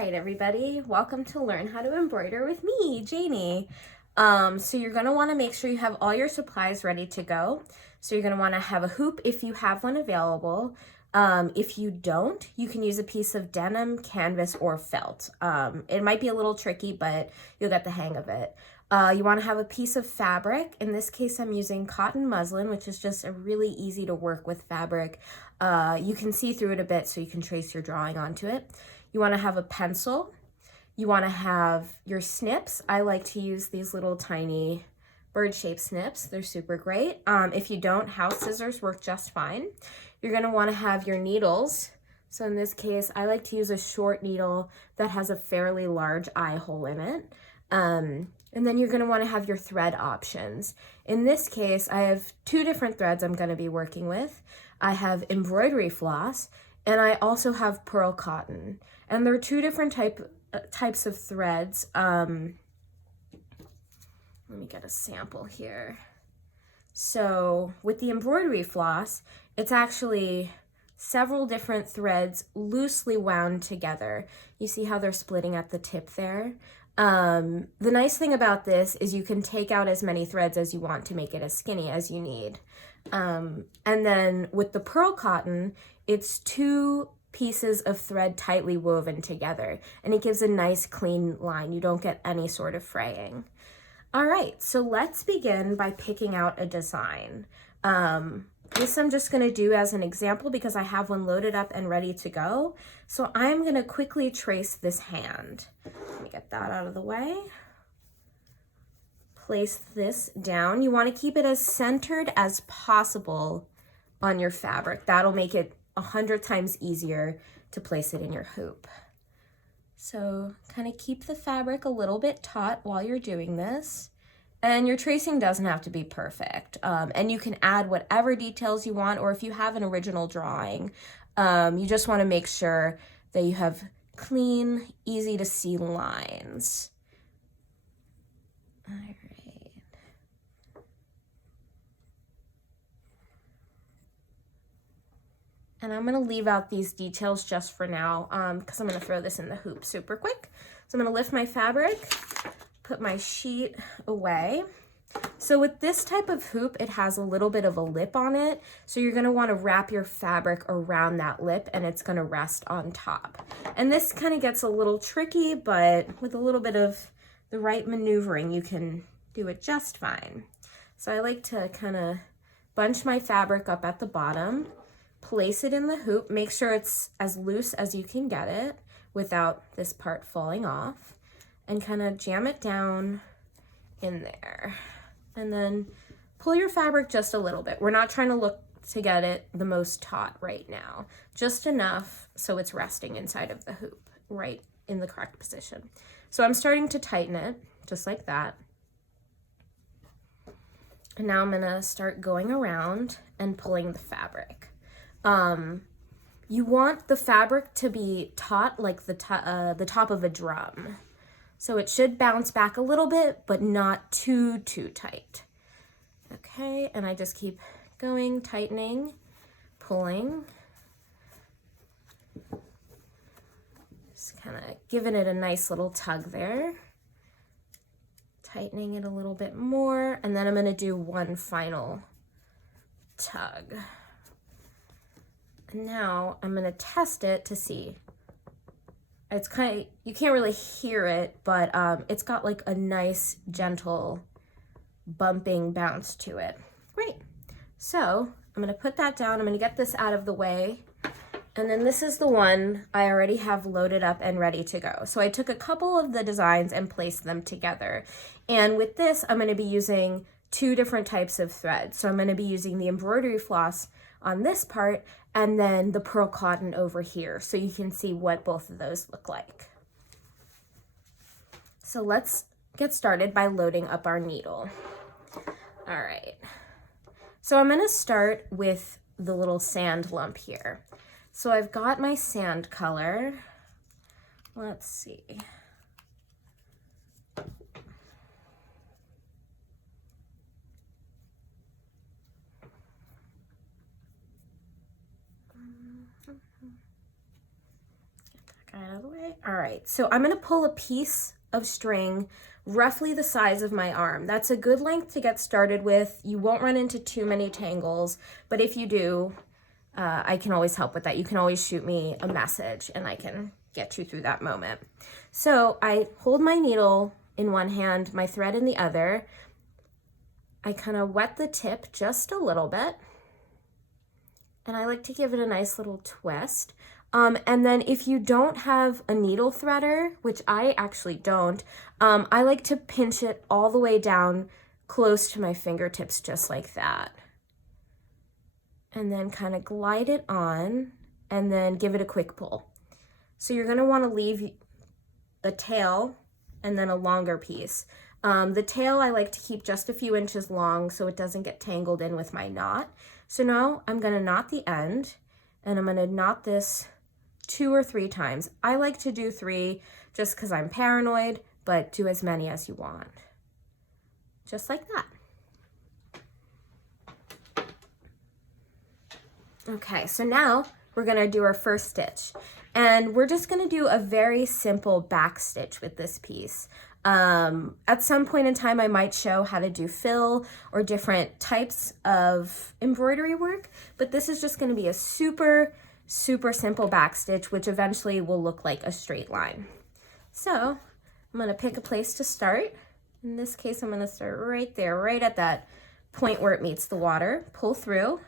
right, everybody, welcome to Learn How to Embroider with me, Janie. So you're going to want to make sure you have all your supplies ready to go. So you're going to want to have a hoop if you have one available. If you don't, you can use a piece of denim, canvas, or felt. It might be a little tricky, but you'll get the hang of it. You want to have a piece of fabric. In this case, I'm using cotton muslin, which is just a really easy to work with fabric. You can see through it a bit so you can trace your drawing onto it. You want to have a pencil. You want to have your snips. I like to use these little tiny bird-shaped snips. They're super great. If you don't, house scissors work just fine. You're going to want to have your needles. So in this case, I like to use a short needle that has a fairly large eye hole in it. And then you're going to want to have your thread options. In this case, I have two different threads I'm going to be working with. I have embroidery floss, and I also have pearl cotton. And there are two different types of threads. Let me get a sample here. So with the embroidery floss, it's actually several different threads loosely wound together. You see how they're splitting at the tip there? The nice thing about this is you can take out as many threads as you want to make it as skinny as you need. And then with the pearl cotton, it's two pieces of thread tightly woven together, and it gives a nice clean line. You don't get any sort of fraying. All right, so let's begin by picking out a design. This I'm just going to do as an example because I have one loaded up and ready to go. So I'm going to quickly trace this hand. Let me get that out of the way. Place this down. You want to keep it as centered as possible on your fabric. That'll make it 100 times easier to place it in your hoop. So kind of keep the fabric a little bit taut while you're doing this. And your tracing doesn't have to be perfect. And you can add whatever details you want, or if you have an original drawing, you just want to make sure that you have clean, easy to see lines. All right. And I'm gonna leave out these details just for now because I'm gonna throw this in the hoop super quick. So I'm gonna lift my fabric, put my sheet away. So with this type of hoop, it has a little bit of a lip on it. So you're gonna wanna wrap your fabric around that lip and it's gonna rest on top. And this kind of gets a little tricky, but with a little bit of the right maneuvering, you can do it just fine. So I like to kind of bunch my fabric up at the bottom, place it in the hoop, make sure it's as loose as you can get it without this part falling off, and kind of jam it down in there. And then pull your fabric just a little bit. We're not trying to look to get it the most taut right now, just enough so it's resting inside of the hoop, right in the correct position. So I'm starting to tighten it, just like that. And now I'm gonna start going around and pulling the fabric. You want the fabric to be taut like the top of a drum. So it should bounce back a little bit, but not too tight. Okay, and I just keep going, tightening, pulling. Just kind of giving it a nice little tug there. Tightening it a little bit more, and then I'm gonna do one final tug. And now I'm gonna test it to see. It's kind of, you can't really hear it, but it's got like a nice gentle bumping bounce to it. Great. So I'm gonna put that down. I'm gonna get this out of the way. And then this is the one I already have loaded up and ready to go. So I took a couple of the designs and placed them together. And with this, I'm gonna be using two different types of thread. So I'm gonna be using the embroidery floss on this part and then the pearl cotton over here, so you can see what both of those look like. So let's get started by loading up our needle. All right, so I'm gonna start with the little sand lump here. So I've got my sand color. Let's see. Get that guy out of the way. All right. right, so I'm gonna pull a piece of string roughly the size of my arm. That's a good length to get started with. You won't run into too many tangles, but if you do, I can always help with that. You can always shoot me a message and I can get you through that moment. So I hold my needle in one hand, my thread in the other. I kind of wet the tip just a little bit, and I like to give it a nice little twist. And then if you don't have a needle threader, which I actually don't, I like to pinch it all the way down close to my fingertips, just like that. And then kind of glide it on and then give it a quick pull. So you're gonna wanna leave a tail and then a longer piece. The tail I like to keep just a few inches long so it doesn't get tangled in with my knot. So now I'm gonna knot the end, and I'm gonna knot this 2 or 3 times. I like to do 3 just because I'm paranoid, but do as many as you want. Just like that. Okay, so now we're gonna do our first stitch, and we're just gonna do a very simple back stitch with this piece. At some point in time, I might show how to do fill or different types of embroidery work, but this is just gonna be a super simple back stitch, which eventually will look like a straight line. So I'm gonna pick a place to start. In this case, I'm gonna start right there, right at that point where it meets the water, pull through,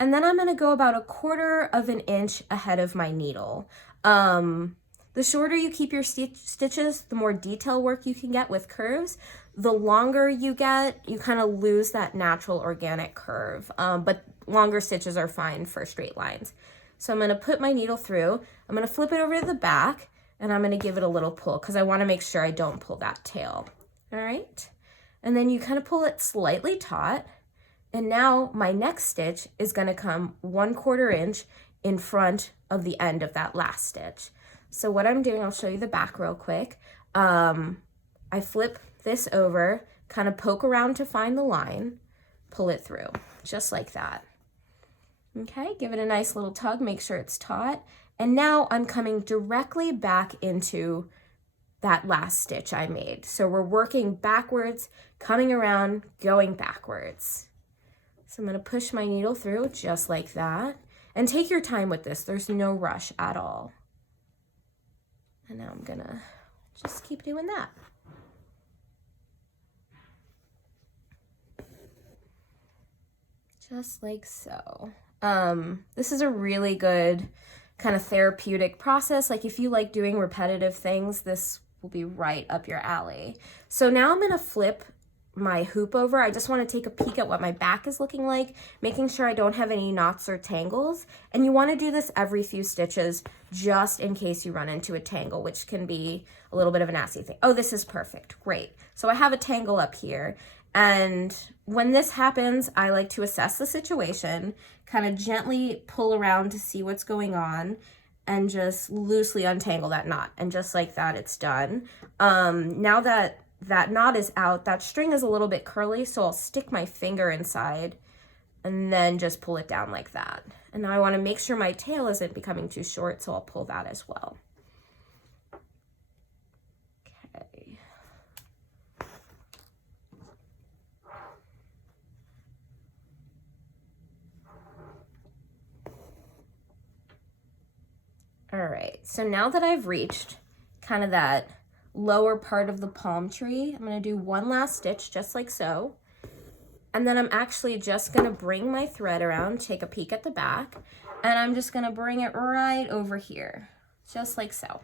and then I'm gonna go about 1/4 of an inch ahead of my needle. The shorter you keep your stitches, the more detail work you can get with curves. The longer you get, you kind of lose that natural organic curve, but longer stitches are fine for straight lines. So I'm gonna put my needle through, I'm gonna flip it over to the back, and I'm gonna give it a little pull because I wanna make sure I don't pull that tail, all right? And then you kind of pull it slightly taut, and now my next stitch is gonna come 1/4 inch in front of the end of that last stitch. So what I'm doing, I'll show you the back real quick. I flip this over, kind of poke around to find the line, pull it through, just like that. Okay, give it a nice little tug, make sure it's taut. And now I'm coming directly back into that last stitch I made. So we're working backwards, coming around, going backwards. So I'm gonna push my needle through just like that. And take your time with this, there's no rush at all. And now I'm gonna just keep doing that. Just like so. This is a really good kind of therapeutic process. Like if you like doing repetitive things, this will be right up your alley. So now I'm gonna flip my hoop over. I just want to take a peek at what my back is looking like, making sure I don't have any knots or tangles. And you want to do this every few stitches just in case you run into a tangle, which can be a little bit of a nasty thing. Oh, this is perfect. Great. So I have a tangle up here. And when this happens, I like to assess the situation, kind of gently pull around to see what's going on, and just loosely untangle that knot. And just like that, it's done. Now that that knot is out, that string is a little bit curly, so I'll stick my finger inside and then just pull it down like that. And now I want to make sure my tail isn't becoming too short, so I'll pull that as well. Okay. All right, so now that I've reached kind of that lower part of the palm tree, I'm gonna do one last stitch just like so. And then I'm actually just gonna bring my thread around, take a peek at the back, and I'm just gonna bring it right over here, just like so.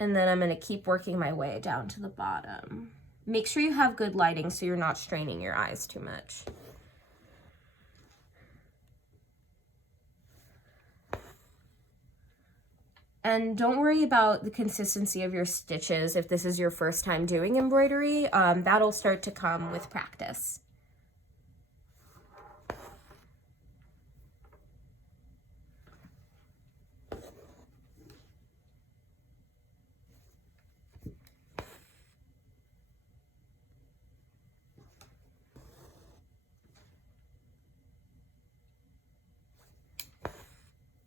And then I'm gonna keep working my way down to the bottom. Make sure you have good lighting so you're not straining your eyes too much. And don't worry about the consistency of your stitches if this is your first time doing embroidery. That'll start to come with practice.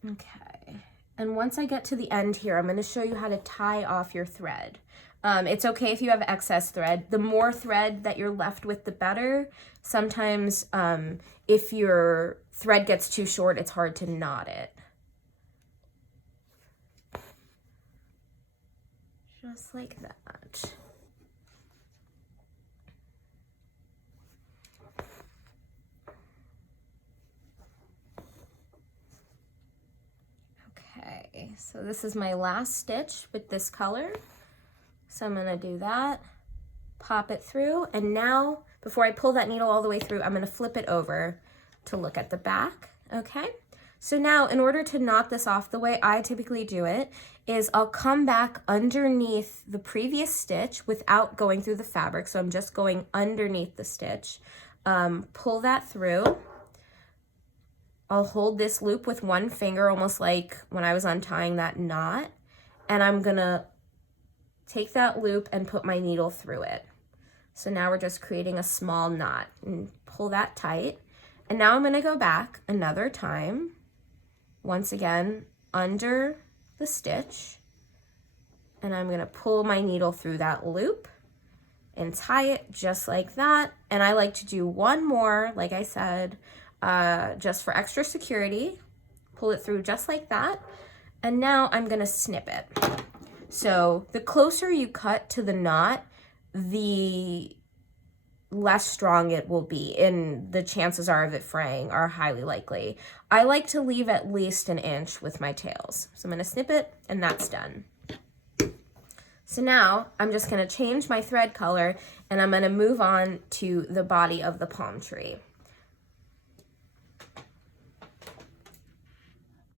Okay. And once I get to the end here, I'm going to show you how to tie off your thread. It's okay if you have excess thread. The more thread that you're left with, the better. Sometimes if your thread gets too short, it's hard to knot it. Just like that. Okay, so this is my last stitch with this color. So I'm gonna do that, pop it through, and now, before I pull that needle all the way through, I'm gonna flip it over to look at the back, okay? So now, in order to knot this off, the way I typically do it is I'll come back underneath the previous stitch without going through the fabric, so I'm just going underneath the stitch. Pull that through. I'll hold this loop with one finger, almost like when I was untying that knot, and I'm gonna take that loop and put my needle through it. So now we're just creating a small knot, and pull that tight. And now I'm gonna go back another time, once again, under the stitch, and I'm gonna pull my needle through that loop and tie it just like that. And I like to do one more, like I said, just for extra security. Pull it through just like that. And now I'm gonna snip it. So the closer you cut to the knot, the less strong it will be, and the chances are of it fraying are highly likely. I like to leave at least an inch with my tails. So I'm gonna snip it, and that's done. So now I'm just gonna change my thread color, and I'm gonna move on to the body of the palm tree.